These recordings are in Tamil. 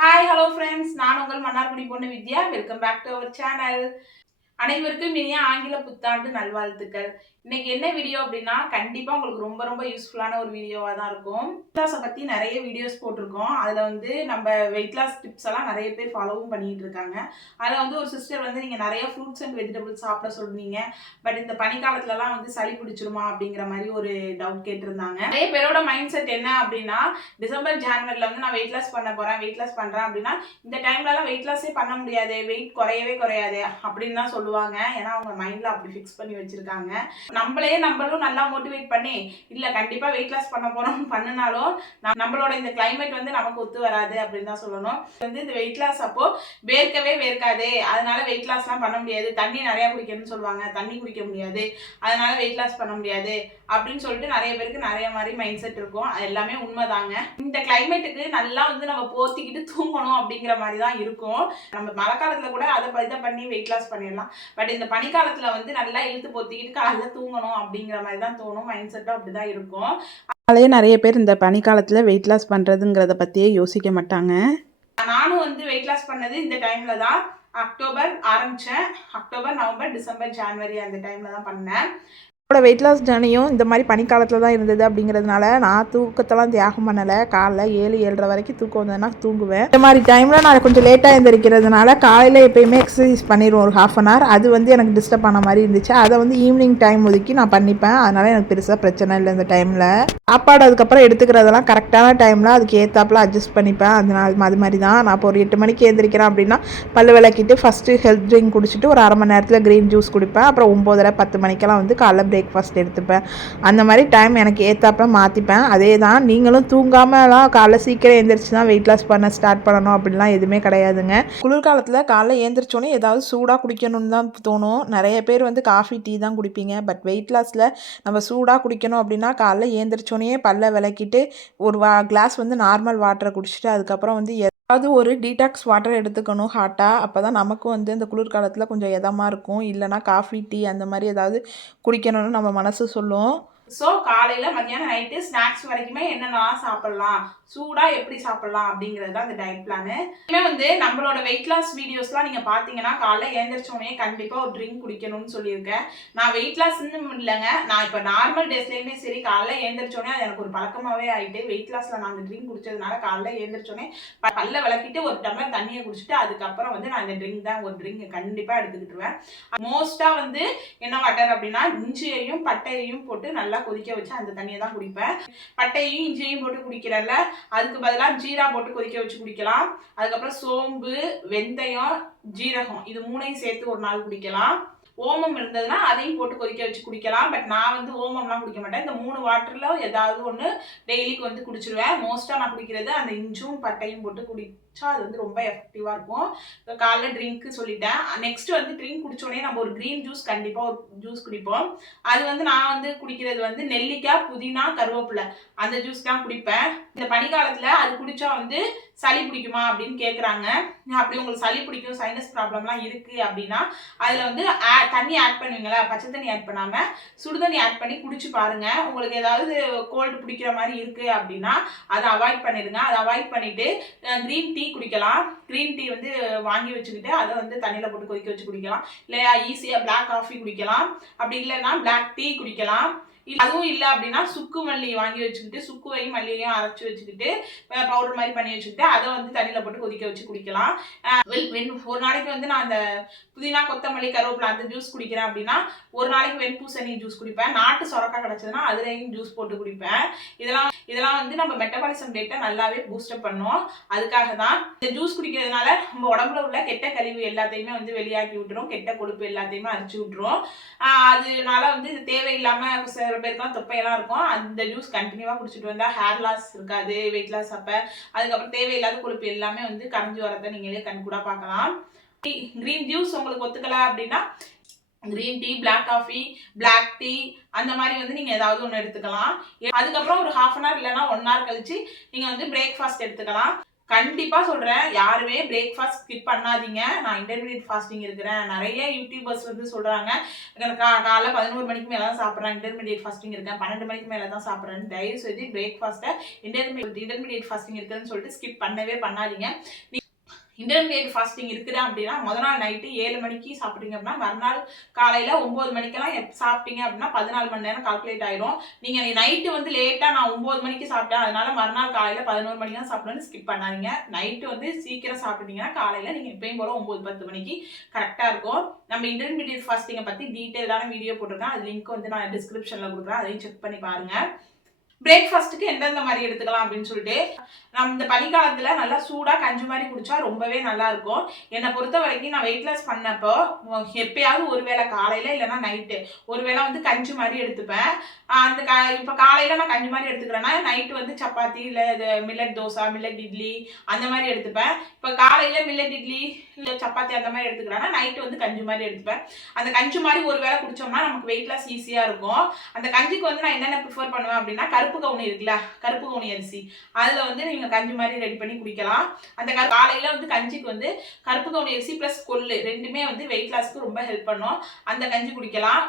ஹாய் ஹலோ ஃப்ரெண்ட்ஸ் நான் உங்கள் மன்னார்குடி பொண்ணு Vidya. Welcome back to our channel அனைவருக்கும் இனிய ஆங்கில புத்தாண்டு நல்வாழ்த்துக்கள். இன்னைக்கு என்ன வீடியோ அப்படின்னா கண்டிப்பாக உங்களுக்கு ரொம்ப ரொம்ப யூஸ்ஃபுல்லான ஒரு வீடியோவாக தான் இருக்கும். வெயிட் லாஸை பற்றி நிறைய வீடியோஸ் போட்டிருக்கோம். அதில் வந்து நம்ம வெயிட் லாஸ் டிப்ஸ் எல்லாம் நிறைய பேர் ஃபாலோவும் பண்ணிட்டு இருக்காங்க. அதில் வந்து ஒரு சிஸ்டர் வந்து நீங்கள் நிறைய ஃப்ரூட்ஸ் அண்ட் வெஜிடபிள்ஸ் சாப்பிட சொல்றீங்க. பட் இந்த பனிக்காலத்துலலாம் வந்து சளி பிடிச்சிருமா அப்படிங்கிற மாதிரி ஒரு டவுட் கேட்டிருந்தாங்க. நிறைய பேரோட மைண்ட் செட் என்ன அப்படின்னா டிசம்பர் ஜான்வரியில் வந்து நான் வெயிட் லாஸ் பண்ண போகிறேன் வெயிட் லாஸ் பண்ணுறேன் அப்படின்னா இந்த டைம்லலாம் வெயிட் லாஸே பண்ண முடியாது வெயிட் குறையவே குறையாது அப்படின்னு தான் சொல்லுவாங்க. சொல்லுவாங்க. ஏன்னா அவங்க மைண்டில் அப்படி ஃபிக்ஸ் பண்ணி வச்சுருக்காங்க. நம்மளே நம்மளும் நல்லா மோட்டிவேட் பண்ணி இல்லை கண்டிப்பாக வெயிட் லாஸ் பண்ண போகிறோம் பண்ணினாலும் நம்மளோட இந்த கிளைமேட் வந்து நமக்கு ஒத்து வராது அப்படின்னு தான் சொல்லணும். வந்து இந்த வெயிட் லாஸ் அப்போ வேர்க்கவே வேர்க்காது. அதனால வெயிட் லாஸ்லாம் பண்ண முடியாது. தண்ணி நிறையா குடிக்கணும்னு சொல்லுவாங்க. தண்ணி குடிக்க முடியாது. அதனால வெயிட் லாஸ் பண்ண முடியாது. அப்படின்னு சொல்லிட்டு நிறைய பேருக்கு நிறைய மாதிரி மைண்ட் செட் இருக்கும். அது எல்லாமே உண்மைதாங்க. இந்த கிளைமேட்டுக்கு நல்லா வந்து நம்ம போத்திக்கிட்டு தூங்கணும் அப்படிங்கிற மாதிரி தான் இருக்கும். நம்ம மழை காலத்துல கூட அதை இதை பண்ணி வெயிட் லாஸ் பண்ணிடலாம். பட் இந்த பனிக்காலத்துல வந்து நல்லா இழுத்து போத்திக்கிட்டு காலைல தூங்கணும் அப்படிங்கிற மாதிரி தான் தோணும். மைண்ட் செட்டும் அப்படிதான் இருக்கும். அதனாலேயே நிறைய பேர் இந்த பனிக்காலத்தில் வெயிட் லாஸ் பண்ணுறதுங்கிறத பற்றியே யோசிக்க மாட்டாங்க. நானும் வந்து வெயிட் லாஸ் பண்ணது இந்த டைம்ல தான் அக்டோபர் ஆரம்பிச்சேன். அக்டோபர் நவம்பர் டிசம்பர் ஜான்வரி அந்த டைம்ல தான் பண்ணேன். என்னோட வெயிட் லாஸ் ஜேர்னியும் இந்த மாதிரி பனிக்காலத்தில் தான் இருந்தது அப்படிங்கிறதுனால நான் தூக்கத்தெல்லாம் தியாகம் பண்ணலை. காலைல ஏழு ஏழரை வரைக்கும் தூக்கம் வந்ததுன்னா தூங்குவேன். இந்த மாதிரி டைமில் நான் கொஞ்சம் லேட்டாக எழுந்திரிக்கிறதுனால காலையில் எப்பயுமே எக்ஸசைஸ் பண்ணிடுவோம் ஒரு ஹாஃப் அன் ஹவர் அது வந்து எனக்கு டிஸ்டர்ப் ஆன மாதிரி இருந்துச்சு. அதை வந்து ஈவினிங் டைம் ஒதுக்கி நான் பண்ணிப்பேன். அதனால எனக்கு பெருசாக பிரச்சனை இல்லை இந்த டைமில் சாப்பாடு அதுக்கப்புறம் எடுத்துக்கிறதெல்லாம் கரெக்டான டைமில் அதுக்கு ஏற்றாப்புல அட்ஜஸ்ட் பண்ணிப்பேன். அதனால் அது மாதிரி தான் நான் இப்போ ஒரு எட்டு மணிக்கு எழுந்திரிக்கிறேன் அப்படின்னா பல்லு விளக்கிட்டு ஃபஸ்ட்டு ஹெல்த் ட்ரிங்க் குடிச்சிட்டு ஒரு அரை மணி நேரத்தில் க்ரீன் ஜூஸ் குடிப்பேன். அப்புறம் ஒம்போதரை பத்து மணிக்கெல்லாம் வந்து காலைல பிரேக்ஃபாஸ்ட் எடுத்துப்பேன். அந்த மாதிரி டைம் எனக்கு ஏற்றாப்ப மாற்றிப்பேன் அதே தான் நீங்களும் தூங்காமலாம் காலைல சீக்கிரம் எழுந்திரிச்சு தான் வெயிட் லாஸ் பண்ண ஸ்டார்ட் பண்ணணும் அப்படிலாம் எதுவுமே கிடையாதுங்க. குளிர்காலத்தில் காலைல ஏந்திரிச்சோன்னே ஏதாவது சூடாக குடிக்கணும்னு தான் தோணும். நிறைய பேர் வந்து காஃபி டீ தான் குடிப்பீங்க. பட் வெயிட் லாஸில் நம்ம சூடாக குடிக்கணும் அப்படின்னா காலைல ஏந்திரிச்சோன்னே பல்ல விளக்கிட்டு ஒரு வா கிளாஸ் வந்து நார்மல் வாட்டரை குடிச்சிட்டு அதுக்கப்புறம் வந்து அது ஒரு டீடாக்ஸ் வாட்டர் எடுத்துக்கணும் ஹாட்டாக அப்போ தான் நமக்கு வந்து இந்த குளிர்காலத்தில் கொஞ்சம் இதமாக இருக்கும். இல்லைனா காஃபி டீ அந்த மாதிரி ஏதாவது குடிக்கணும்னு நம்ம மனசு சொல்லும். ஸோ காலையில் மத்தியானம் நைட்டு ஸ்நாக்ஸ் வரைக்குமே என்னென்னலாம் சாப்பிட்லாம்? சூடாக எப்படி சாப்பிடலாம் அப்படிங்கிறது தான் அந்த டயட் பிளானு இனிமே வந்து நம்மளோட வெயிட் லாஸ் வீடியோஸ்லாம் நீங்கள் பார்த்தீங்கன்னா காலைல ஏந்திரிச்சோடனே கண்டிப்பாக ஒரு ட்ரிங்க் குடிக்கணும்னு சொல்லியிருக்கேன். நான் வெயிட் லாஸ்ன்னு இல்லைங்க. நான் இப்போ நார்மல் டேஸ்லேயுமே சரி காலைல ஏந்திரிச்சோடனே அது எனக்கு ஒரு பழக்கமாகவே ஆகிட்டு வெயிட் லாஸில் நான் அந்த ட்ரிங்க் குடிச்சதுனால காலைல ஏந்திரிச்சோடனே பல்ல விளக்கிட்டு ஒரு டம்ளர் தண்ணியை குடிச்சிட்டு அதுக்கப்புறம் வந்து நான் இந்த ட்ரிங்க் தான் ஒரு ட்ரிங்க் கண்டிப்பாக எடுத்துக்கிட்டுருவேன் மோஸ்ட்டாக வந்து என்ன வாட்டர் அப்படின்னா இஞ்சியையும் பட்டையையும் போட்டு நல்லா கொதிக்க வச்சு அந்த தண்ணியை தான் குடிப்பேன். பட்டையும் இஞ்சியையும் போட்டு குடிக்கிறல்ல அதுக்கு பதிலாக ஜீரா போட்டு கொதிக்க வச்சு குடிக்கலாம். அதுக்கப்புறம் சோம்பு வெந்தயம் ஜீரகம் இது மூணையும் சேர்த்து ஒரு நாள் குடிக்கலாம். ஓமம் இருந்ததுன்னா அதையும் போட்டு கொதிக்க வச்சு குடிக்கலாம். பட் நான் வந்து ஓமம்லாம் குடிக்க மாட்டேன். இந்த மூணு வாட்டரில் ஏதாவது ஒன்று டெய்லிக்கு வந்து குடிச்சிருவேன். மோஸ்ட்டாக நான் குடிக்கிறது அந்த இஞ்சும் பட்டையும் போட்டு குடி குடிச்சா அது வந்து ரொம்ப எஃபெக்டிவாக இருக்கும். இப்போ காலைல ட்ரிங்க்கு சொல்லிட்டேன். நெக்ஸ்ட் வந்து ட்ரிங்க் குடித்தோடனே நம்ம ஒரு க்ரீன் ஜூஸ் கண்டிப்பாக ஒரு ஜூஸ் குடிப்போம். அது வந்து நான் வந்து குடிக்கிறது வந்து நெல்லிக்காய் புதினா கருவேப்பிலை. அந்த ஜூஸ் தான் குடிப்பேன். இந்த பனிக்காலத்தில் அது குடித்தா வந்து சளி பிடிக்குமா அப்படின்னு கேட்குறாங்க அப்படி உங்களுக்கு சளி பிடிக்கும் சைனஸ் ப்ராப்ளம்லாம் இருக்குது அப்படின்னா அதில் வந்து ஆ- தண்ணி ஆட் பண்ணுவீங்களா? பச்சை தண்ணி ஆட் பண்ணாமல் சுடுதண்ணி ஆட் பண்ணி குடிச்சு பாருங்கள் உங்களுக்கு ஏதாவது கோல்டு பிடிக்கிற மாதிரி இருக்குது அப்படின்னா அதை அவாய்ட் பண்ணிடுங்க. அதை அவாய்ட் பண்ணிவிட்டு க்ரீன் டீ டீ குடிக்கலாம். க்ரீன் டீ வந்து வாங்கி வச்சுக்கிட்டு அதை வந்து தண்ணியில் போட்டு கொதிக்க வச்சு குடிக்கலாம். இல்லையா ஈஸியாக பிளாக் காஃபி குடிக்கலாம். அப்படி இல்லைன்னா பிளாக் டீ குடிக்கலாம். அதுவும் இல்லை அப்படின்னா சுக்கு மல்லி வாங்கி வச்சுக்கிட்டு சுக்குவையும் மல்லியையும் அரைச்சி வச்சுக்கிட்டு பவுடர் மாதிரி பண்ணி வச்சுக்கிட்டு அதை வந்து தண்ணியில் போட்டு கொதிக்க வச்சு குடிக்கலாம். வெண்- ஒரு நாளைக்கு வந்து நான் அந்த புதினா கொத்தமல்லி கருவேப்பிலை அந்த ஜூஸ் குடிக்கிறேன் அப்படின்னா ஒரு நாளைக்கு வெண்பூசணி ஜூஸ் குடிப்பேன். நாட்டு சொரக்காய் கிடச்சதுன்னா அதுலேயும் ஜூஸ் போட்டு குடிப்பேன். இதெல்லாம் இதெல்லாம் வந்து நம்ம மெட்டபாலிசம் ரேட்டை நல்லாவே பூஸ்டப் பண்ணும். அதுக்காக தான் இந்த ஜூஸ் குடிக்கிறதுனால நம்ம உடம்புல உள்ள கெட்ட கழிவு எல்லாத்தையுமே வந்து வெளியாக்கி விட்டுரும். கெட்ட கொழுப்பு எல்லாத்தையுமே அரிச்சு விட்டுரும். அதனால வந்து இது தேவையில்லாமல் சில பேருக்குலாம் தொப்பையெல்லாம் இருக்கும். அந்த ஜூஸ் கண்டினியூவாக குடிச்சிட்டு வந்தால் ஹேர் லாஸ் இருக்காது வெயிட் லாஸ் அப்போ. அதுக்கப்புறம் தேவையில்லாத கொழுப்பு எல்லாமே வந்து கரைஞ்சு வரதை நீங்களே கண்கூடா பார்க்கலாம். க்ரீன் ஜூஸ் உங்களுக்கு ஒத்துக்கலை அப்படின்னா green tea black coffee black tea அந்த மாதிரி வந்து நீங்கள் ஏதாவது ஒன்று எடுத்துக்கலாம். அதுக்கப்புறம் ஒரு ஹாஃப் அன் ஹவர் இல்லைன்னா ஒன் ஹவர் கழிச்சு நீங்கள் வந்து பிரேக்ஃபாஸ்ட் எடுத்துக்கலாம். கண்டிப்பாக சொல்கிறேன் யாருமே பிரேக்ஃபாஸ்ட் ஸ்கிப் பண்ணாதீங்க. நான் இன்டர்மீடியட் ஃபாஸ்டிங் இருக்கிறேன். நிறைய யூடியூபர்ஸ் வந்து சொல்கிறாங்க கா காலைல பதினோரு மணிக்கு மேலே தான் சாப்பிட்றேன். இன்டர்மீடியட் ஃபாஸ்டிங் இருக்கேன். பன்னெண்டு மணிக்கு மேலே தான் சாப்பிட்றேன். தயவு செய்து பிரேக்ஃபாஸ்ட்டை இன்டர்மீடியட் இன்டர்மீடியட் ஃபாஸ்டிங் இருக்குன்னு சொல்லிட்டு ஸ்கிப் பண்ணவே பண்ணாதீங்க. இன்டர்மீடியட் ஃபாஸ்டிங் இருக்குது அப்படின்னா முத நாள் நைட்டு ஏழு மணிக்கு சாப்பிட்றீங்க அப்படின்னா மறுநாள் காலையில் ஒம்பது மணிக்கெல்லாம் சாப்பிட்டீங்க அப்படின்னா பதினாலு மணி நேரம் கால்குலேட் ஆயிடும் நீங்கள் நைட்டு வந்து லேட்டாக நான் ஒம்பது மணிக்கு சாப்பிட்டேன் அதனால மறுநாள் காலையில் பதினோரு மணிக்கு தான் சாப்பிடணும்னு ஸ்கிப் பண்ணாதீங்க. நைட்டு வந்து சீக்கிரம் சாப்பிட்டீங்கன்னா காலையில் நீங்கள் எப்பயும் போல ஒம்பது பத்து மணிக்கு கரெக்டாக இருக்கும். நம்ம இன்டர்மீடியட் ஃபாஸ்டிங்கை பற்றி டீட்டெயிலான வீடியோ போட்டிருக்கேன். அது லிங்க் வந்து நான் டிஸ்கிரிப்ஷனில் கொடுக்குறேன். அதையும் செக் பண்ணி பாருங்கள் பிரேக்ஃபாஸ்ட்டுக்கு எந்தெந்த மாதிரி எடுத்துக்கலாம் அப்படின்னு சொல்லிட்டு நம்ம இந்த பனிக்காலத்தில் நல்லா சூடாக கஞ்சி மாதிரி குடித்தா ரொம்பவே நல்லாயிருக்கும் என்னை பொறுத்த வரைக்கும் நான் வெயிட் லாஸ் பண்ணப்போ எப்பயாவது ஒரு வேளை காலையில் இல்லைன்னா நைட்டு ஒரு வேளை வந்து கஞ்சி மாதிரி எடுத்துப்பேன். அந்த க இப்போ காலையில் நான் கஞ்சி மாதிரி எடுத்துக்கிறேன்னா நைட்டு வந்து சப்பாத்தி இல்லை இது மில்லட் தோசை மில்லட் இட்லி அந்த மாதிரி எடுத்துப்பேன். இப்போ காலையில் மில்லட் இட்லி இல்லை சப்பாத்தி அந்த மாதிரி எடுத்துக்கிறேன்னா நைட்டு வந்து கஞ்சி மாதிரி எடுத்துப்பேன். அந்த கஞ்சி மாதிரி ஒரு வேளை குடிச்சோம்னா நமக்கு வெயிட் லாஸ் ஈஸியாக இருக்கும். அந்த கஞ்சிக்கு வந்து நான் என்னென்ன ப்ரிஃபர் பண்ணுவேன் அப்படின்னா கருப்பு கவுனி இருக்குல்ல கருப்பு கவுனி அரிசி. அதில் வந்து நீங்கள் கஞ்சி மாதிரி ரெடி பண்ணி குடிக்கலாம். அந்த கரு காலையில் வந்து கஞ்சிக்கு வந்து கருப்பு கவுனி அரிசி ப்ளஸ் கொள்ளு ரெண்டுமே வந்து வெயிட் லாஸ்க்கு ரொம்ப ஹெல்ப் பண்ணும். அந்த கஞ்சி குடிக்கலாம்.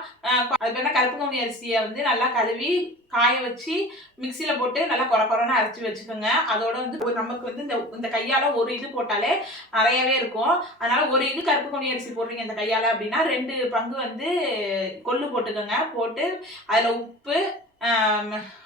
அது பேர் கருப்பு கவுனி அரிசியை வந்து நல்லா கழுவி காய வச்சு மிக்சியில் போட்டு நல்லா குறை குறைன்னு அரைச்சி வச்சுக்கோங்க. அதோட வந்து ஒரு நமக்கு வந்து இந்த இந்த கையால் ஒரு இது போட்டாலே நிறையவே இருக்கும். அதனால ஒரு இது கருப்பு கொணி அரிசி போடுறீங்க இந்த கையால் அப்படின்னா ரெண்டு பங்கு வந்து கொள்ளு போட்டுக்கோங்க. போட்டு அதில் உப்பு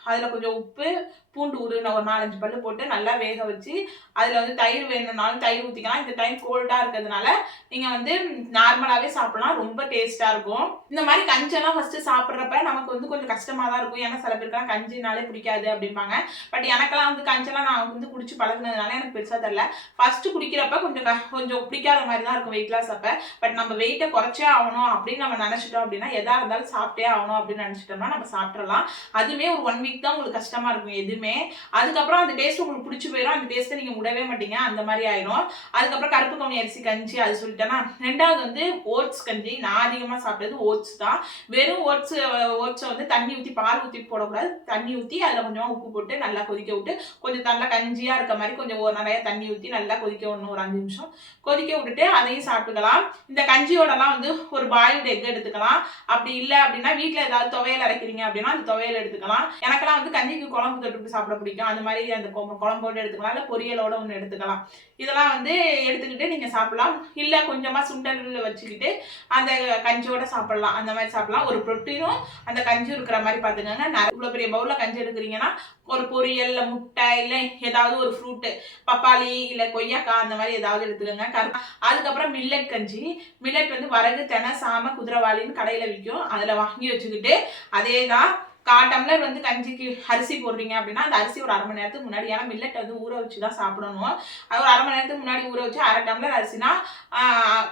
அதில் கொஞ்சம் உப்பு பூண்டு உரு ஒரு நாலஞ்சு பல்லு போட்டு நல்லா வேக வச்சு அதில் வந்து தயிர் வேணும்னாலும் தயிர் ஊற்றிக்கலாம் இந்த டைம் கோல்டாக இருக்கிறதுனால நீங்கள் வந்து நார்மலாகவே சாப்பிடலாம். ரொம்ப டேஸ்ட்டாக இருக்கும். இந்த மாதிரி கஞ்செல்லாம் ஃபஸ்ட்டு சாப்பிட்றப்ப நமக்கு வந்து கொஞ்சம் கஷ்டமாக தான் இருக்கும். ஏன்னா சில பேருக்குலாம் கஞ்சினாலே பிடிக்காது அப்படிம்பாங்க. பட் எனக்கெல்லாம் வந்து கஞ்செல்லாம் நான் வந்து குடிச்சு பழகுனதுனால எனக்கு பெருசாக தெரில ஃபஸ்ட்டு குடிக்கிறப்ப கொஞ்சம் கொஞ்சம் பிடிக்காத மாதிரி தான் இருக்கும் வெயிட் லாஸ் அப்போ. பட் நம்ம வெயிட்டை குறைச்சே ஆகணும் அப்படின்னு நம்ம நினச்சிட்டோம் அப்படின்னா எதாக இருந்தாலும் சாப்பிட்டே ஆகணும் அப்படின்னு நினச்சிட்டோம்னா நம்ம சாப்பிட்றலாம் அதுவுமே ஒரு ஒன் வீக் தான் உங்களுக்கு கஷ்டமாக இருக்கும் எதுவுமே. அதுக்கப்புறம் அந்த டேஸ்ட் உங்களுக்கு பிடிச்சி போயிடும் அந்த டேஸ்ட்டை நீங்கள் விடவே மாட்டீங்க. அந்த மாதிரி ஆயிரும். அதுக்கப்புறம் கருப்பு கவுனி அரிசி கஞ்சி அது சொல்லிட்டேன்னா ரெண்டாவது வந்து ஓட்ஸ் கஞ்சி. நான் அதிகமாக சாப்பிட்டது ஓட்ஸ் தான். வெறும் ஓட்ஸ் ஓட்ஸை வந்து தண்ணி ஊற்றி பால் ஊற்றி போடக்கூடாது. தண்ணி ஊற்றி அதில் கொஞ்சமாக உப்பு போட்டு நல்லா கொதிக்க விட்டு கொஞ்சம் நல்லா கஞ்சியாக இருக்க மாதிரி கொஞ்சம் ஒரு நிறைய தண்ணி ஊற்றி நல்லா கொதிக்க விடணும். ஒரு அஞ்சு நிமிஷம். கொதிக்க விட்டுட்டு அதையும் சாப்பிட்டுக்கலாம். இந்த கஞ்சியோடலாம் வந்து ஒரு பாயில்டு எக் எடுத்துக்கலாம். அப்படி இல்லை அப்படின்னா வீட்டில் ஏதாவது துவையல் அரைக்கிறீங்க அப்படின்னா அந்த துவையல் எடுத்துக்கலாம். எனக்கு எனக்கெல்லாம் வந்து கஞ்சிக்கு குழம்பு தொட்டு சாப்பிட பிடிக்கும். அந்த மாதிரி அந்த கொ- குழம்போடு எடுத்துக்கலாம். இல்லை பொரியலோட ஒன்று எடுத்துக்கலாம். இதெல்லாம் வந்து எடுத்துக்கிட்டு நீங்கள் சாப்பிடலாம். இல்லை கொஞ்சமாக சுண்டல் வச்சுக்கிட்டு அந்த கஞ்சியோட சாப்பிடலாம். அந்த மாதிரி சாப்பிடலாம். ஒரு ப்ரோட்டீனும் அந்த கஞ்சி இருக்கிற மாதிரி பார்த்துக்கோங்க. நிறைய இவ்வளோ பெரிய பவுலில் கஞ்சி எடுக்கிறீங்கன்னா ஒரு பொரியல்ல முட்டை இல்லை ஏதாவது ஒரு ஃப்ரூட்டு பப்பாளி இல்லை கொய்யாக்காய் அந்த மாதிரி ஏதாவது எடுத்துக்கோங்க. கரு அதுக்கப்புறம் மில்லட் கஞ்சி. மில்லட் வந்து வரகு தென சாம குதிரவாளின்னு கடையில் விற்கும் அதில் வாங்கி வச்சுக்கிட்டு அதே தான் கா டம்ளர் வந்து கஞ்சிக்கு அரிசி போடுறீங்க அப்படின்னா அந்த அரிசி ஒரு அரை மணி நேரத்துக்கு முன்னாடி ஏன்னா மில்லட் வந்து ஊற வச்சு தான் சாப்பிடணும். அது ஒரு அரை மணி நேரத்துக்கு முன்னாடி ஊற வச்சு அரை டம்ளர் அரிசினா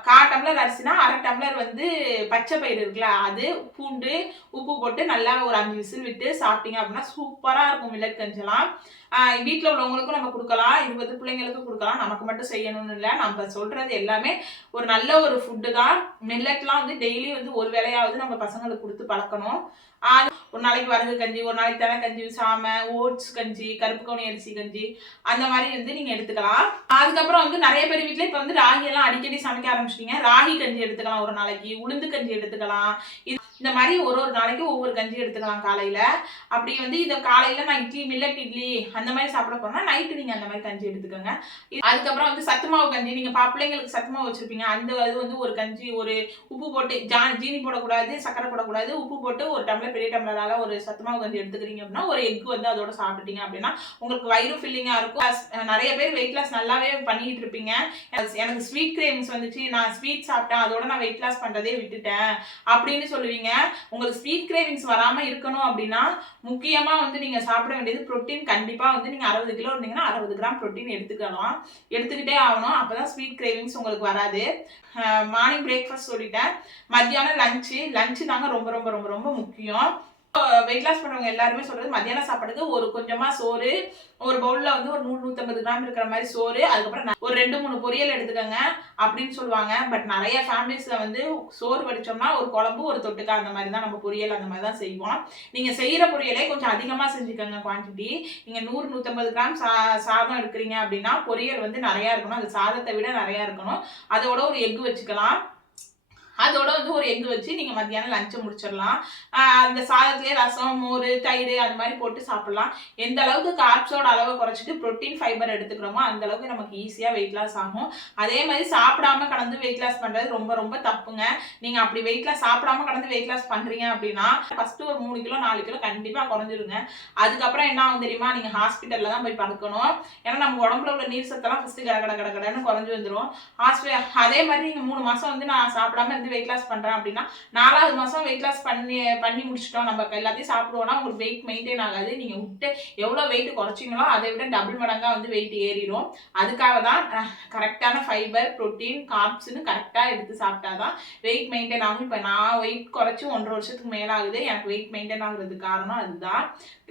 கா டம்ளர் அரிசினா அரை டம்ளர் வந்து பச்சை பயிறு இருக்குல்ல அது பூண்டு உப்பு போட்டு நல்லா ஒரு அஞ்சு விசில் விட்டு சாப்பிட்டீங்க அப்படின்னா சூப்பராக இருக்கும் மில்லட் கஞ்செல்லாம் வீட்டில் உள்ளவங்களுக்கும் நம்ம கொடுக்கலாம். இருபது பிள்ளைங்களுக்கும் கொடுக்கலாம். நமக்கு மட்டும் செய்யணும்னு இல்லை. நம்ம சொல்கிறது எல்லாமே ஒரு நல்ல ஒரு ஃபுட்டு தான். மில்லட்லாம் வந்து டெய்லி வந்து ஒரு வேளையாவது நம்ம பசங்களுக்கு கொடுத்து பழக்கணும். அது ஒரு நாளைக்கு வரகு கஞ்சி ஒரு நாளைக்கு தலை கஞ்சி சாமை ஓட்ஸ் கஞ்சி கருப்பு கவுனி அரிசி கஞ்சி அந்த மாதிரி வந்து நீங்கள் எடுத்துக்கலாம். அதுக்கப்புறம் வந்து நிறைய பேர் வீட்டில் இப்போ வந்து ராகி எல்லாம் அடிக்கடி சமைக்க ஆரம்பிச்சிட்டீங்க. ராகி கஞ்சி எடுத்துக்கலாம் ஒரு நாளைக்கு. உளுந்து கஞ்சி எடுத்துக்கலாம். இது இந்த மாதிரி ஒரு ஒரு நாளைக்கு ஒவ்வொரு கஞ்சி எடுத்துக்கலாம் காலையில். அப்படி வந்து இந்த காலையில் நான் இட்லி மில்லட் இட்லி அந்த மாதிரி சாப்பிட போனால் நைட்டு நீங்கள் அந்த மாதிரி கஞ்சி எடுத்துக்கோங்க. அதுக்கப்புறம் வந்து சத்துமாவு கஞ்சி நீங்கள் பா பிள்ளைங்களுக்கு சத்துமாவு வச்சுருப்பீங்க. அந்த இது வந்து ஒரு கஞ்சி ஒரு உப்பு போட்டு ஜா ஜீனி போடக்கூடாது சக்கரை போடக்கூடாது உப்பு போட்டு ஒரு டம்ளர் பெரிய டம்ளரால் ஒரு சத்து மாவு கஞ்சி எடுத்துக்கிறீங்க அப்படின்னா ஒரு எக் வந்து அதோட சாப்பிட்டீங்க அப்படின்னா உங்களுக்கு வயிறு ஃபில்லிங்காக இருக்கும். நிறைய பேர் வெயிட் லாஸ் நல்லாவே பண்ணிக்கிட்டு இருப்பீங்க. எனக்கு- ஸ்வீட் கிரேம்ஸ் வந்துச்சு. நான் ஸ்வீட் சாப்பிட்டேன். அதோட நான் வெயிட் லாஸ் பண்ணுறதே விட்டுட்டேன். அப்படின்னு சொல்லுவீங்க. உங்களுக்கு ஸ்வீட் கிரேவிங்ஸ் வராமல் இருக்கணும் அப்படின்னா முக்கியமாக வந்து நீங்கள் சாப்பிட வேண்டியது புரோட்டீன் கண்டிப்பாக வந்து நீங்கள் அறுபது கிலோ இருந்தீங்கன்னா அறுபது கிராம் புரோட்டீன் எடுத்துக்கலாம். எடுத்துக்கிட்டே ஆகணும். அப்போ தான் ஸ்வீட் கிரேவிங்ஸ் உங்களுக்கு வராது. மார்னிங் பிரேக்ஃபாஸ்ட் சொல்லிட்டேன். மத்தியானம் லஞ்சு லஞ்சு தாங்க ரொம்ப ரொம்ப ரொம்ப ரொம்ப முக்கியம். வெயிட் லாஸ் பண்ணுறவங்க எல்லாருமே சொல்றது மத்தியான சாப்பாடுக்கு ஒரு கொஞ்சமா சோறு ஒரு பவுல்ல வந்து ஒரு நூறு நூற்றம்பது கிராம் இருக்கிற மாதிரி சோறு அதுக்கப்புறம் ஒரு ரெண்டு மூணு பொரியல் எடுத்துக்கோங்க அப்படின்னு சொல்லுவாங்க. பட் நிறைய ஃபேமிலிஸ்ல வந்து சோறு வடிச்சோம்னா ஒரு குழம்பு ஒரு தொட்டுக்கா அந்த மாதிரி தான் நம்ம பொரியல் அந்த மாதிரி தான் செய்வோம். நீங்க செய்யற பொரியலே கொஞ்சம் அதிகமா செஞ்சுக்கோங்க குவான்டிட்டி நீங்க நூறு நூற்றம்பது கிராம் சா சாதம் எடுக்கிறீங்க அப்படின்னா பொரியல் வந்து நிறைய இருக்கணும். அது சாதத்தை விட நிறைய இருக்கணும். அதோட ஒரு எக் வச்சுக்கலாம். அதோட வந்து ஒரு எக் வச்சு நீங்கள் மத்தியானம் லஞ்சை முடிச்சிடலாம். அந்த சாதத்துலேயே ரசம் மோர் தயிர் அந்த மாதிரி போட்டு சாப்பிடலாம். எந்த அளவுக்கு கார்ப்ஸோட அளவை குறைச்சிட்டு ப்ரோட்டீன் ஃபைபர் எடுத்துக்கிறோமோ அந்த அளவுக்கு நமக்கு ஈஸியாக வெயிட் லாஸ் ஆகும். அதே மாதிரி சாப்பிடாம கடந்து வெயிட் லாஸ் பண்ணுறது ரொம்ப ரொம்ப தப்புங்க. நீங்கள் அப்படி வெயிட் லாஸ் சாப்பிடாம கடந்து வெயிட் லாஸ் பண்ணுறீங்க அப்படின்னா ஃபஸ்ட்டு ஒரு மூணு கிலோ நாலு கிலோ கண்டிப்பாக குறைஞ்சிருங்க. அதுக்கப்புறம் என்ன ஆகும் தெரியுமா? நீங்கள் ஹாஸ்பிட்டலில் தான் போய் படுக்கணும். ஏன்னா நம்ம உடம்புல உள்ள நீர் சத்தெல்லாம் ஃபஸ்ட்டு கட கட கட கடன்னு குறைஞ்சி வந்துடும் ஹாஸ்பி அதே மாதிரி நீங்கள் மூணு மாதம் வந்து நான் சாப்பிடாம வந்து வெயிட் லாஸ் பண்ணுறேன் அப்படின்னா நாலாவது மாதம் வெயிட் லாஸ் பண்ணி பண்ணி முடிச்சிட்டோம். நம்ம எல்லாத்தையும் சாப்பிடுவோம்னா உங்களுக்கு வெயிட் மெயின்டைன் ஆகாது. நீங்கள் விட்டு எவ்வளோ வெயிட் குறைச்சிங்களோ அதை விட டபுள் மடங்காக வந்து வெயிட் ஏறிடும். அதுக்காக தான் கரெக்டான ஃபைபர் ப்ரோட்டீன் கார்ப்ஸ்னு கரெக்டாக எடுத்து சாப்பிட்டா தான் வெயிட் மெயின்டைன் ஆகும். இப்போ நான் வெயிட் குறைச்சி ஒன்றரை வருஷத்துக்கு மேலே ஆகுது எனக்கு வெயிட் மெயின்டைன் ஆகுறதுக்கு காரணம் அதுதான்.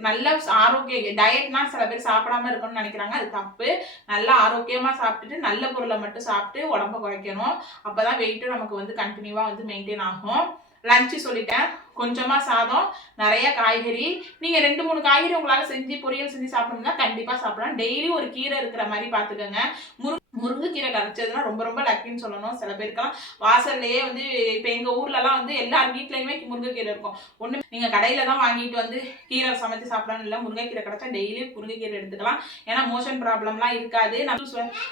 நல்ல ஆரோக்கிய டயட்னா சில பேர் சாப்பிடாம இருக்கணும்னு நினைக்கிறாங்க. அது தப்பு. நல்லா ஆரோக்கியமாக சாப்பிட்டுட்டு நல்ல பொருளை மட்டும் சாப்பிட்டு உடம்ப குறைக்கணும். அப்பதான் வெயிட்டும் நமக்கு வந்து கண்டினியூவாக வந்து மெயின்டைன் ஆகும். லஞ்சு சொல்லிட்டேன். கொஞ்சமா சாதம் நிறைய காய்கறி. நீங்க ரெண்டு மூணு காய்கறி உங்களால் செஞ்சு பொரியல் செஞ்சு சாப்பிடணும்னா கண்டிப்பா சாப்பிடலாம். டெய்லி ஒரு கீரை இருக்கிற மாதிரி பார்த்துக்கோங்க. முரு முருங்கைக்கீரை கரைச்சதுன்னா ரொம்ப ரொம்ப லக்கின்னு சொல்லணும். சில பேருக்கெல்லாம் வாசல்லையே வந்து இப்போ எங்கள் ஊர்லலாம் வந்து எல்லார் வீட்லேயுமே முருங்கைக்கீரை இருக்கும். ஒன்று நீங்கள் கடையில் தான் வாங்கிட்டு வந்து கீரை சமைச்சு சாப்பிடணும் இல்லை முருங்கைக்கீரை கிடச்சா டெய்லி முருங்கைக்கீரை எடுத்துக்கலாம். ஏன்னா மோஷன் ப்ராப்ளம்லாம் இருக்காது. நான்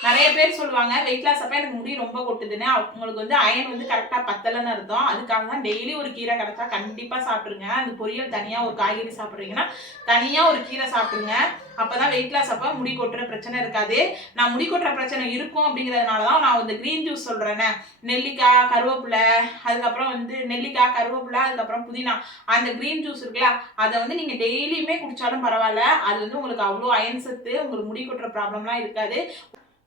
நிறைய பேர் சொல்லுவாங்க வெயிட் லாஸ் அப்போ எனக்கு முடி ரொம்ப கொட்டுதுன்னு. உங்களுக்கு வந்து அயன் வந்து கரெக்டாக பத்தலைன்னு அர்த்தம். அதுக்காக தான் டெய்லி ஒரு கீரை கிடைச்சா கண்டிப்பாக சாப்பிடுங்க. அந்த பொரியல் தனியாக ஒரு காய்கறி சாப்பிட்றீங்கன்னா தனியாக ஒரு கீரை சாப்பிடுங்க. அப்பதான் வெயிட் லாஸ் அப்போ முடி கொட்டுற பிரச்சனை இருக்காது. நான் முடி கொட்டுற பிரச்சனை இருக்கும் அப்படிங்கிறதுனால தான் நான் வந்து க்ரீன் ஜூஸ் சொல்கிறேன்னே நெல்லிக்காய் கருவேப்பிலை அதுக்கப்புறம் வந்து நெல்லிக்காய் கருவேப்பிலை அதுக்கப்புறம் புதினா. அந்த க்ரீன் ஜூஸ் இருக்குல்ல அதை வந்து நீங்கள் டெய்லியுமே குடித்தாலும் பரவாயில்ல. அது வந்து உங்களுக்கு அவ்வளோ அயன் சத்து உங்களுக்கு முடி கொட்டுற ப்ராப்ளம்லாம் இருக்காது.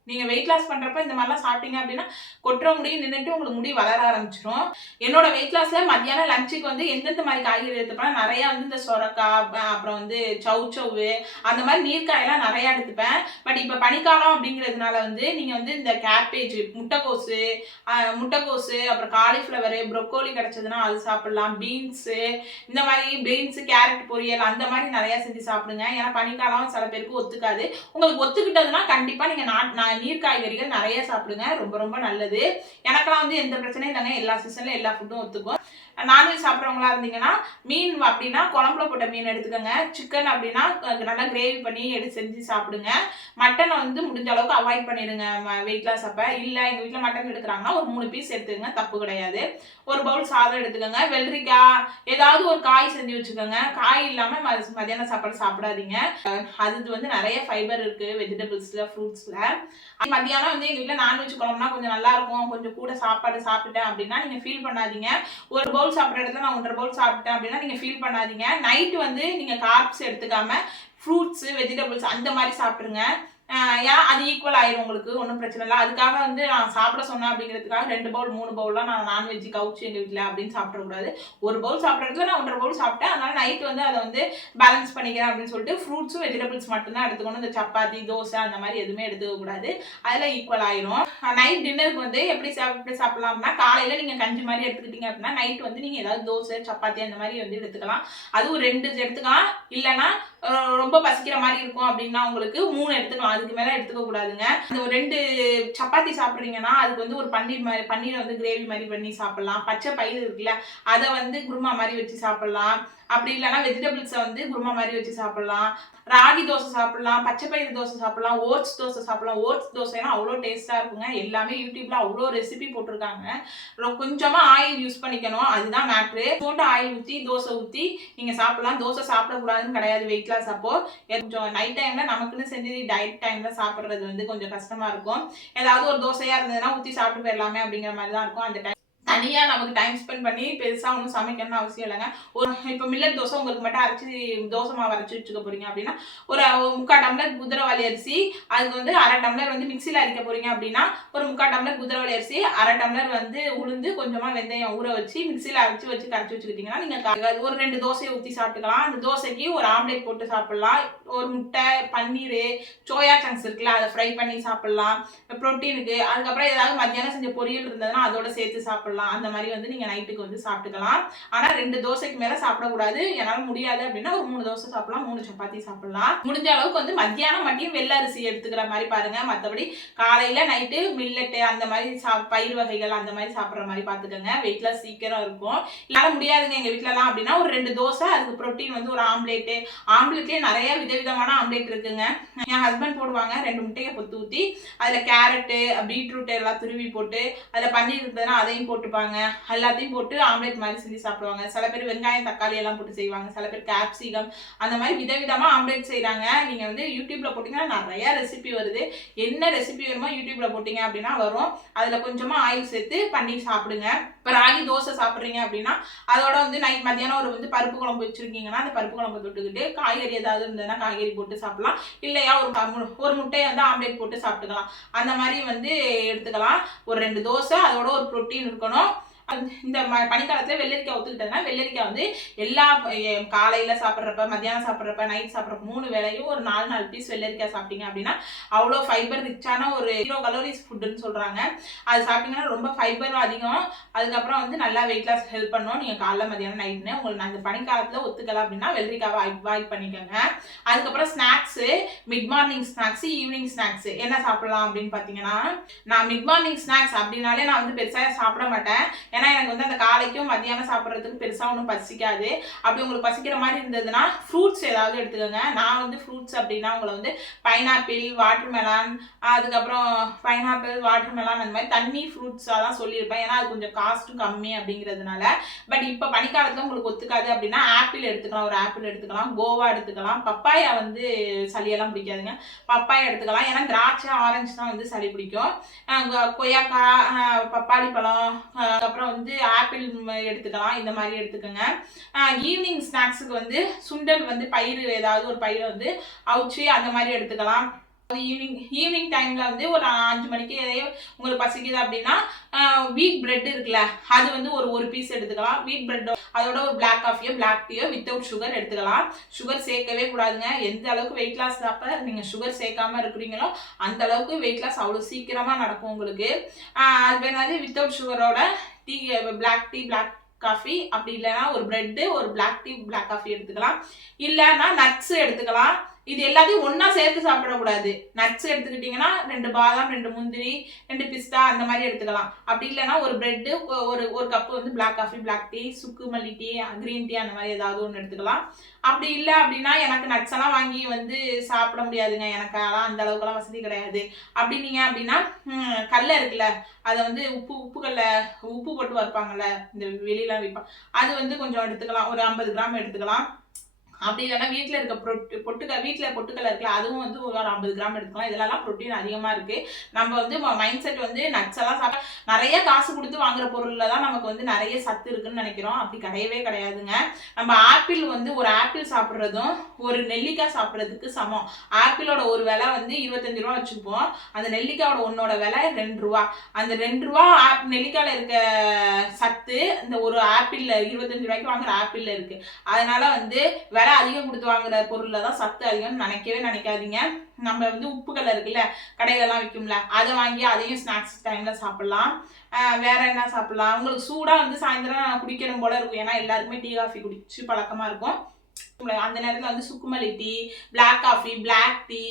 நீங்கள் வெயிட் லாஸ் பண்ணுறப்ப இந்த மாதிரிலாம் சாப்பிட்டீங்க அப்படின்னா கொட்டுற முடி நின்றுட்டு உங்களுக்கு முடி வளர ஆரம்பிச்சிடும் என்னோட வெயிட் லாஸில் மத்தியானம் லஞ்சுக்கு வந்து எந்தெந்த மாதிரி காய்கறி எடுத்துப்பேன் நிறையா வந்து இந்த சொரக்காய் அப்புறம் வந்து சவுச்சவு அந்த மாதிரி நீர்க்காயெல்லாம் நிறையா எடுத்துப்பேன். பட் இப்போ பனிக்காலம் அப்படிங்கிறதுனால வந்து நீங்கள் வந்து இந்த கேபேஜ் முட்டைக்கோசு முட்டைக்கோஸு முட்டைக்கோசு அப்புறம் காலிஃப்ளவரு ப்ரொக்கோலி கிடச்சதுன்னா அது சாப்பிட்லாம். பீன்ஸு இந்த மாதிரி பீன்ஸு கேரட் பொரியல் அந்த மாதிரி நிறையா செஞ்சு சாப்பிடுங்க. ஏன்னா பனிக்காலம் சில பேருக்கு ஒத்துக்காது. உங்களுக்கு ஒத்துக்கிட்டதுன்னா கண்டிப்பாக நீங்கள் நாட் நான் நீர் காய்கறிகள் நிறைய சாப்பிடுங்க. ரொம்ப ரொம்ப நல்லது. எனக்கெல்லாம் வந்து எந்த பிரச்சனையும் இல்லைங்க. எல்லா சீசன்ல எல்லா ஃபுட்டும் ஒத்துக்கும். நான்வெஜ் சாப்பிட்றவங்களா இருந்தீங்கன்னா மீன் அப்படின்னா குழம்புல போட்ட மீன் எடுத்துக்கோங்க. சிக்கன் அப்படின்னா நல்லா கிரேவி பண்ணி எடுத்து செஞ்சு சாப்பிடுங்க. மட்டனை வந்து முடிஞ்ச அளவுக்கு அவாய்ட் பண்ணிடுங்க வெயிட் லாஸ் அப்போ. இல்லை எங்கள் வீட்டில் மட்டன் எடுக்கிறாங்கன்னா ஒரு மூணு பீஸ் எடுத்துக்கோங்க தப்பு கிடையாது. ஒரு பவுல் சாதம் எடுத்துக்கோங்க. வெள்ளரிக்காய் ஏதாவது ஒரு காய் செஞ்சு வச்சுக்கோங்க. காய் இல்லாமல் மதியானம் சாப்பாடு சாப்பிடாதீங்க. அது வந்து நிறைய ஃபைபர் இருக்குது வெஜிடபிள்ஸில் ஃப்ரூட்ஸில் மத்தியானம் வந்து எங்கள் வீட்டில் நான்வெஜ் குழம்புனா கொஞ்சம் நல்லாயிருக்கும் கொஞ்சம் கூட சாப்பாடு சாப்பிட்டேன் அப்படின்னா நீங்கள் ஃபீல் பண்ணாதீங்க. ஒரு பவுல் சாப்பிட்ற இடத்துல நான் ஒன்றரை பவுல் சாப்பிட்டேன் அப்படின்னா நீங்கள் ஃபீல் பண்ணாதீங்க. நைட்டு வந்து நீங்கள் கார்ப்ஸ் எடுத்துக்காம ஃப்ரூட்ஸு வெஜிடபிள்ஸ் அந்த மாதிரி சாப்பிட்ருங்க ஏன் அது ஈக்குவல் ஆயிரும் உங்களுக்கு ஒன்றும் பிரச்சனை இல்லை. அதுக்காக வந்து நான் சாப்பிட சொன்னேன் அப்படிங்கிறதுக்காக ரெண்டு பவுல் மூணு பவுல்லாம் நான் நான்வெஜ் கவுச்சு எங்கள் வீட்டில் அப்படின்னு சாப்பிடக்கூடாது ஒரு பவுல் சாப்பிட்றதுக்கு நான் ஒன்றரை பவுல் சாப்பிட்டேன். அதனால நைட்டு வந்து அதை வந்து பேலன்ஸ் பண்ணிக்கிறேன் அப்படின்னு சொல்லிட்டு ஃப்ரூட்ஸும் வெஜிடபிள்ஸ் மட்டும்தான் எடுத்துக்கணும். இந்த சப்பாத்தி தோசை அந்த மாதிரி எதுவுமே எடுத்துக்க கூடாது. அதில் ஈக்குவல் ஆயிரும். நைட் டின்னருக்கு வந்து எப்படி சாப்பிட்டு சாப்பிடலாம்னா காலையில் நீங்கள் கஞ்சி மாதிரி எடுத்துக்கிட்டீங்க அப்படின்னா நைட் வந்து நீங்கள் ஏதாவது தோசை சப்பாத்தி அந்த மாதிரி வந்து எடுத்துக்கலாம். அதுவும் ரெண்டு எடுத்துக்கலாம். இல்லைன்னா ரொம்ப பசிக்கிற மாதிரி இருக்கும் அப்படின்னா உங்களுக்கு மூணு எடுத்துக்கலாம். அதுக்கு மேலே எடுத்துக்க கூடாதுங்க. இந்த ஒரு ரெண்டு சப்பாத்தி சாப்பிட்றீங்கன்னா அதுக்கு வந்து ஒரு பன்னீர் மாதிரி பன்னீரை வந்து கிரேவி மாதிரி பண்ணி சாப்பிடலாம். பச்சை பயிர் இருக்குல்ல அதை வந்து குருமா மாதிரி வச்சு சாப்பிடலாம். அப்படி இல்லைன்னா வெஜிடபிள்ஸை வந்து குருமா மாதிரி வச்சு சாப்பிடலாம். ராகி தோசை சாப்பிடலாம் பச்சை பயிறு தோசை சாப்பிடலாம் ஓட்ஸ் தோசை சாப்பிடலாம். ஓட்ஸ் தோசைனா அவ்வளோ டேஸ்ட்டாக இருக்குங்க. எல்லாமே யூடியூப்ல அவ்வளோ ரெசிபி போட்டிருக்காங்க. கொஞ்சமாக ஆயில் யூஸ் பண்ணிக்கணும். அதுதான் மேட்ரு போட்டு ஆயில் ஊற்றி தோசை ஊற்றி நீங்கள் சாப்பிடலாம். தோசை சாப்பிடக்கூடாதுன்னு கிடையாது வெயிட் லாஸ் அப்போ. கொஞ்சம் நைட் டைமில் நமக்குன்னு செஞ்சு டயட் டைமில் சாப்பிட்றது வந்து கொஞ்சம் கஷ்டமாக இருக்கும். ஏதாவது ஒரு தோசையாக இருந்ததுன்னா ஊற்றி சாப்பிட்டு போயிடலாமே அப்படிங்கிற மாதிரி தான் இருக்கும். அந்த டைம் தனியாக நமக்கு டைம் ஸ்பெண்ட் பண்ணி பெருசாக ஒன்றும் சமைக்கணும்னு அவசியம் இல்லைங்க. ஒரு இப்போ மில்லட் தோசை உங்களுக்கு மட்டும் அரைச்சி தோசை மாவு அரைச்சி வச்சுக்க போகிறீங்க அப்படின்னா ஒரு முக்கால் டம்ளர் குதிரவாளி அரிசி அதுக்கு வந்து அரை டம்ளர் வந்து மிக்சியில் அரைக்க போகிறீங்க அப்படின்னா ஒரு முக்கால் டம்ளர் குதிரவாளி அரிசி அரை டம்ளர் வந்து உளுந்து கொஞ்சமாக வெந்தயம் ஊற வச்சு மிக்சியில் அரைச்சி வச்சு கரைச்சி வச்சுக்கிட்டிங்கன்னா நீங்கள் ஒரு ரெண்டு தோசையை ஊற்றி சாப்பிட்டுக்கலாம். அந்த தோசைக்கு ஒரு ஆம்லேட் போட்டு சாப்பிட்லாம். ஒரு முட்டை பன்னீர் சோயா சங்க்ஸ் இருக்குல்ல அதை ஃப்ரை பண்ணி சாப்பிட்லாம். ப்ரோட்டீனுக்கு அதுக்கப்புறம் ஏதாவது மத்தியானம் செஞ்ச பொரியல் இருந்ததுன்னா அதோட சேர்த்து சாப்பிடலாம். அந்த மாதிரி வந்து நீங்கள் நைட்டுக்கு வந்து சாப்பிட்டுக்கலாம். ஆனால் ரெண்டு தோசைக்கு மேலே சாப்பிடக்கூடாது. என்னால் முடியாது அப்படின்னா ஒரு மூணு தோசை சாப்பிடலாம் மூணு சப்பாத்தி சாப்பிடலாம். முடிஞ்ச அளவுக்கு வந்து மத்தியானம் மட்டும் வெள்ளை அரிசி எடுத்துக்கிற மாதிரி பாருங்க. மற்றபடி காலையில் நைட்டு மில்லட்டு அந்த மாதிரி சா பயிர் வகைகள் அந்த மாதிரி சாப்பிட்ற மாதிரி பார்த்துக்கோங்க. வெயிட்லாம் சீக்கிரம் இருக்கும். இல்லாத முடியாதுங்க எங்கள் வீட்டிலலாம் அப்படின்னா ஒரு ரெண்டு தோசை அதுக்கு ப்ரோட்டீன் வந்து ஒரு ஆம்லேட்டு ஆம்லேட்லேயே நிறைய விதவிதமான ஆம்லேட் இருக்குங்க. என் ஹஸ்பண்ட் போடுவாங்க ரெண்டு முட்டையை பொத்து ஊற்றி அதில் கேரட்டு பீட்ரூட் எல்லாம் துருவி போட்டு அதில் பன்னீர் இருந்ததுன்னா அதையும் போட்டுப்பாங்க. எல்லாத்தையும் போட்டு ஆம்லேட் மாதிரி செஞ்சு சாப்பிடுவாங்க. சில பேர் வெங்காயம் தக்காளி எல்லாம் போட்டு செய்வாங்க. சில பேர் கேப்சிகம் அந்த மாதிரி விதவிதமாக ஆம்லேட் செய்கிறாங்க நீங்கள் வந்து யூடியூப்பில் போட்டிங்கன்னா நிறைய ரெசிபி வருது. என்ன ரெசிபி வேணுமோ யூடியூப்பில் போட்டிங்க அப்படின்னா வரும். அதில் கொஞ்சமாக ஆயில் சேர்த்து பண்ணி சாப்பிடுங்க. இப்போ ராகி தோசை சாப்பிட்றீங்க அப்படின்னா அதோட வந்து நைட் மத்தியானம் ஒரு வந்து பருப்பு குழம்பு வச்சுருக்கீங்கன்னா அந்த பருப்பு குழம்பு தொட்டுக்கிட்டு காய்கறி ஏதாவது இருந்ததுன்னா காய்கறி போட்டு சாப்பிடலாம். இல்லையா ஒரு ஒரு முட்டையை வந்து ஆம்லேட் போட்டு சாப்பிட்டுக்கலாம். அந்த மாதிரி வந்து எடுத்துக்கலாம். ஒரு ரெண்டு தோசை அதோட ஒரு ப்ரோட்டீன் இருக்கணும். இந்த ம- பனிக்காலத்துல வெள்ளரிக்காய் ஒத்துக்கிட்டேன்னா வெள்ளரிக்காய் வந்து எல்லா காலையில் காலையில சாப்பிட்றப்ப மத்தியானம் சாப்பிட்றப்ப நைட் சாப்பிட்றப்ப மூணு வேளையும் ஒரு நாலு நாலு பீஸ் வெள்ளரிக்காய் சாப்பிட்டீங்க அப்படின்னா அவ்வளோ ஃபைபர் ரிச்சான ஒரு ஹீரோ கலோரிஸ் ஃபுட்டுன்னு சொல்றாங்க. அது சாப்பிட்டீங்கன்னா ரொம்ப ஃபைபரும் அதிகம். அதுக்கப்புறம் வந்து நல்லா வெயிட் லாஸ் ஹெல்ப் பண்ணும். நீங்க காலைல மதியானம் நைட்னு உங்களுக்கு அந்த பனிக்காலத்துல ஒத்துக்கலாம் அப்படின்னா வெள்ளரிக்காவை அவாய்ட் பண்ணிக்கோங்க. அதுக்கப்புறம் snacks mid morning snacks evening snacks என்ன சாப்பிடலாம் அப்படின்னு பார்த்தீங்கன்னா நான் மிட் மார்னிங் ஸ்நாக்ஸ் அப்படின்னாலே நான் வந்து பெருசாக சாப்பிட மாட்டேன். ஏன்னா எனக்கு வந்து அந்த காலைக்கும் மதியானம் சாப்பிட்றதுக்கு பெருசாக ஒன்றும் பசிக்காது. அப்படி உங்களுக்கு பசிக்கிற மாதிரி இருந்ததுன்னா ஃப்ரூட்ஸ் ஏதாவது எடுத்துக்கோங்க. நான் வந்து ஃப்ரூட்ஸ் அப்படின்னா உங்களை வந்து பைனாப்பிள் வாட்டர்மெலான் அதுக்கப்புறம் பைனாப்பிள் வாட்டர்மெலான் அந்த மாதிரி தண்ணி ஃப்ரூட்ஸாக தான் சொல்லியிருப்பேன். ஏன்னா அது கொஞ்சம் காஸ்ட்டும் கம்மி அப்படிங்கிறதுனால. பட் இப்போ பனிக்காலத்தில் உங்களுக்கு ஒத்துக்காது அப்படின்னா ஆப்பிள் எடுத்துக்கலாம். ஒரு ஆப்பிள் எடுத்துக்கலாம். கோவா எடுத்துக்கலாம். பப்பாயா வந்து சளியெல்லாம் பிடிக்காதுங்க. பப்பாயா எடுத்துக்கலாம். ஏன்னா திராட்சை ஆரஞ்சு தான் வந்து சளி பிடிக்கும். கொய்யாக்காய் பப்பாளி பழம் அதுக்கப்புறம் அதுக்கப்புறம் வந்து ஆப்பிள் எடுத்துக்கலாம் இந்த மாதிரி எடுத்துக்கோங்க. ஈவினிங் ஸ்நாக்ஸுக்கு வந்து சுண்டல் வந்து பயிர் ஏதாவது ஒரு பயிரை வந்து அவிச்சு அந்த மாதிரி எடுத்துக்கலாம். ஈவினிங் ஈவினிங் டைமில் வந்து ஒரு அஞ்சு மணிக்கு எதையோ உங்களுக்கு பசிக்குது அப்படின்னா வீட் பிரெட் இருக்குல்ல அது வந்து ஒரு ஒரு பீஸ் எடுத்துக்கலாம். வீட் பிரெட்டோ அதோட ஒரு பிளாக் காஃபியோ பிளாக் டீயோ வித்தவுட் சுகர் எடுத்துக்கலாம். சுகர் சேர்க்கவே கூடாதுங்க. எந்த அளவுக்கு வெயிட் லாஸ் அப்போ நீங்கள் சுகர் சேர்க்காம இருக்கிறீங்களோ அந்த அளவுக்கு வெயிட் லாஸ் அவ்வளோ சீக்கிரமாக நடக்கும் உங்களுக்கு. அது வேணாது without சுகரோட tea black tea black coffee அப்படி இல்லைன்னா ஒரு பிரெட்டு ஒரு பிளாக் டீ பிளாக் காஃபி எடுத்துக்கலாம். இல்லைன்னா நட்ஸ் எடுத்துக்கலாம். இது எல்லாத்தையும் ஒன்னா சேர்த்து சாப்பிடக்கூடாது. நட்ஸ் எடுத்துக்கிட்டிங்கன்னா ரெண்டு பாதாம் ரெண்டு முந்திரி ரெண்டு பிஸ்தா அந்த மாதிரி எடுத்துக்கலாம். அப்படி இல்லைன்னா ஒரு பிரெட்டு ஒரு ஒரு கப்பு வந்து பிளாக் காஃபி பிளாக் டீ சுக்கு மல்லி டீ கிரீன் டீ அந்த மாதிரி ஏதாவது ஒன்று எடுத்துக்கலாம். அப்படி இல்லை அப்படின்னா எனக்கு நட்ஸ் எல்லாம் வாங்கி வந்து சாப்பிட முடியாதுங்க. எனக்கு அதெல்லாம் அந்த அளவுக்குலாம் வசதி கிடையாது. அப்படின்னீங்க அப்படின்னா கல்லை இருக்குல்ல அதை வந்து உப்பு உப்பு கடலை உப்பு போட்டு வறுப்பாங்கல்ல இந்த வெளியில விற்பாங்க அது வந்து கொஞ்சம் எடுத்துக்கலாம். ஒரு ஐம்பது கிராம் எடுத்துக்கலாம். அப்படி இல்லைன்னா வீட்டில் இருக்க பொட்டு பொட்டுக்க வீட்டில் பொட்டுக்கடலை இருக்குல்ல அதுவும் வந்து ஒரு ஐம்பது கிராம் எடுத்துக்கலாம். இதெல்லாம் ப்ரோட்டீன் அதிகமாக இருக்கு. நம்ம வந்து மைண்ட் செட் வந்து நட்ஸ் எல்லாம் சாப்பிட்டா நிறைய காசு கொடுத்து வாங்குற பொருளில் தான் நமக்கு வந்து நிறைய சத்து இருக்குன்னு நினைக்கிறோம். அப்படி கிடையவே கிடையாதுங்க. நம்ம ஆப்பிள் வந்து ஒரு ஆப்பிள் சாப்பிட்றதும் ஒரு நெல்லிக்காய் சாப்பிட்றதுக்கு சமம். ஆப்பிளோட ஒரு விலை வந்து இருபத்தஞ்சு ரூபா வச்சுப்போம். அந்த நெல்லிக்காயோட ஒன்னோட விலை ரெண்டு ரூபா. அந்த ரெண்டு ரூபா ஆப் நெல்லிக்காயில் இருக்க சத்து இந்த ஒரு ஆப்பிளில் இருபத்தஞ்சு ரூபாய்க்கு வாங்குற ஆப்பிளில் இருக்குது அதனால வந்து விலை அதிகம் கொடுத்து வாங்குற பொருளில் தான் சத்து அதிகம்னு நினைக்கவே நினைக்காதீங்க. நம்ம வந்து உப்புகள் இருக்குல்ல கடையிலலாம் விற்கும்ல அதை வாங்கி அதையும் ஸ்நாக்ஸ் டைம்ல சாப்பிடலாம். வேறு வேற என்ன சாப்பிடலாம்? உங்களுக்கு சூடாக வந்து சாயந்தரம் குடிக்கணும் போல இருக்கும். ஏன்னா எல்லாருக்குமே டீ காஃபி குடிச்சு பழக்கமா இருக்கும். அந்த நேரத்தில் வந்து சுக்குமல்லி tea black coffee black tea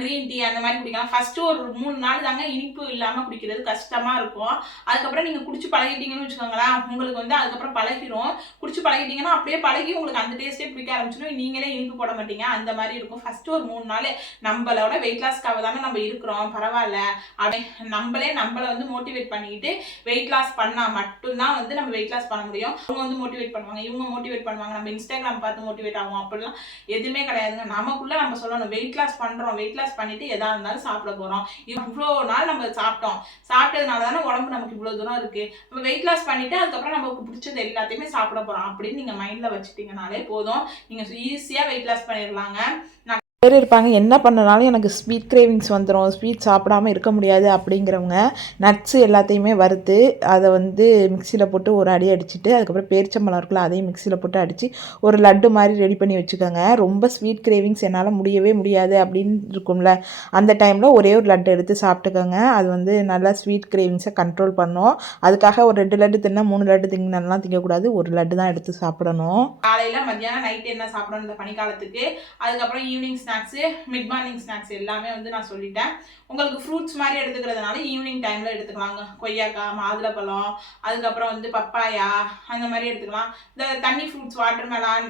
green tea அந்த மாதிரி குடிக்கலாம். ஃபஸ்ட்டு ஒரு மூணு நாள் தாங்க இனிப்பு இல்லாமல் குடிக்கிறது கஷ்டமாக இருக்கும். அதுக்கப்புறம் நீங்கள் குடிச்சு பழகிட்டீங்கன்னு வச்சுக்கோங்களேன் உங்களுக்கு வந்து அதுக்கப்புறம் பழகிடும் குடிச்சு பழகிட்டீங்கன்னா அப்படியே பழகி உங்களுக்கு அந்த டேஸ்ட்டே பிடிக்க ஆரம்பிச்சிடும். நீங்களே இனிப்பு போட மாட்டீங்க. அந்த மாதிரி இருக்கும். ஃபர்ஸ்ட் ஒரு மூணு நாள் நம்மளோட வெயிட் லாஸ்க்காக தானே நம்ம இருக்கிறோம். பரவாயில்ல. அப்படி நம்மளே நம்மளை வந்து மோட்டிவேட் பண்ணிக்கிட்டு வெயிட் லாஸ் பண்ணால் மட்டும்தான் வந்து நம்ம வெயிட் லாஸ் பண்ண முடியும். அவங்க வந்து மோட்டிவேட் பண்ணுவாங்க இவங்க மோட்டிவேட் பண்ணுவாங்க. நம்ம இன்ஸ்டாகிராம் பார்த்து மோட்டிவேட் ஆகும் அப்படிலாம் எதுவுமே கிடையாதுங்க. நமக்குள்ள நம்ம சொல்லணும் வெயிட் லாஸ் பண்றோம் வெயிட் லாஸ் பண்ணிட்டு எதா இருந்தாலும் சாப்பிட போறோம். இவ்வளோ நாள் நம்ம சாப்பிட்டோம். சாப்பிட்டதுனால தானே உடம்பு நமக்கு இவ்வளோ தூரம் இருக்கு. நம்ம வெயிட் லாஸ் பண்ணிட்டு அதுக்கப்புறம் நமக்கு பிடிச்சது எல்லாத்தையுமே சாப்பிட போறோம் அப்படின்னு நீங்க மைண்டில் வச்சுட்டிங்கனாலே போதும். நீங்கள் ஈஸியாக வெயிட் லாஸ் பண்ணிடலாங்க பேர் இருப்பாங்க. என்ன பண்ணனாலும் எனக்கு ஸ்வீட் கிரேவிங்ஸ் வந்துடும் ஸ்வீட் சாப்பிடாம இருக்க முடியாது அப்படிங்கிறவங்க நட்ஸு எல்லாத்தையுமே வறுத்து அதை வந்து மிக்சியில் போட்டு ஒரு அடி அடிச்சுட்டு அதுக்கப்புறம் பேரிச்சம்பழம் இருக்குல்ல அதையும் மிக்சியில் போட்டு அடித்து ஒரு லட்டு மாதிரி ரெடி பண்ணி வச்சுக்கோங்க. ரொம்ப ஸ்வீட் கிரேவிங்ஸ் என்னால் முடியவே முடியாது அப்படின்னு இருக்கும்ல. அந்த டைமில் ஒரே ஒரு லட்டு எடுத்து சாப்பிட்டுக்கோங்க. அது வந்து நல்லா ஸ்வீட் கிரேவிங்ஸை கண்ட்ரோல் பண்ணும். அதுக்காக ஒரு ரெண்டு லட்டு தின்னா மூணு லட்டு திங்கலாம் திங்கக்கூடாது. ஒரு லட்டு தான் எடுத்து சாப்பிடணும். காலையில் மத்தியானம் நைட் என்ன சாப்பிடணும் இந்த பனிக்காலத்துக்கு. அதுக்கப்புறம் evening snacks mid morning snacks எல்லாமே வந்து நான் சொல்லிட்டேன். உங்களுக்கு ஃப்ரூட்ஸ் மாதிரி எடுத்துக்கிறதுனால ஈவினிங் டைமில் எடுத்துக்கலாங்க. கொய்யாக்காய் மாதுளப்பழம் அதுக்கப்புறம் வந்து பப்பாயா அந்த மாதிரி எடுத்துக்கலாம். இந்த தண்ணி ஃப்ரூட்ஸ் வாட்டர் மெலான்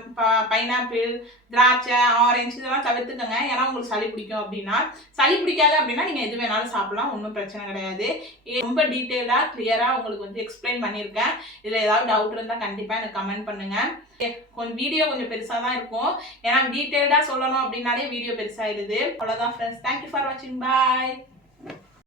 பைனாப்பிள் திராட்சை ஆரஞ்சு இதெல்லாம் தவிர்த்துக்கோங்க. ஏன்னா உங்களுக்கு சளி பிடிக்கும் அப்படின்னா. சளி பிடிக்காது அப்படின்னா நீங்கள் எது வேணாலும் சாப்பிடலாம். ஒன்றும் பிரச்சனை கிடையாது. ரொம்ப டீட்டெயிலாக கிளியராக உங்களுக்கு வந்து எக்ஸ்பிளைன் பண்ணியிருக்கேன். இதில் ஏதாவது டவுட் இருந்தால் கண்டிப்பாக எனக்கு கமெண்ட் பண்ணுங்கள் கொஞ்சம் வீடியோ கொஞ்சம் பெருசாக தான் இருக்கும். ஏன்னா டீட்டெயில்டாக சொல்லணும் அப்படின்னாலே வீடியோ பெருசாகிடுது அவ்வளோதான் ஃப்ரெண்ட்ஸ் தேங்க்யூ ஃபார் வாட்சிங் பாய்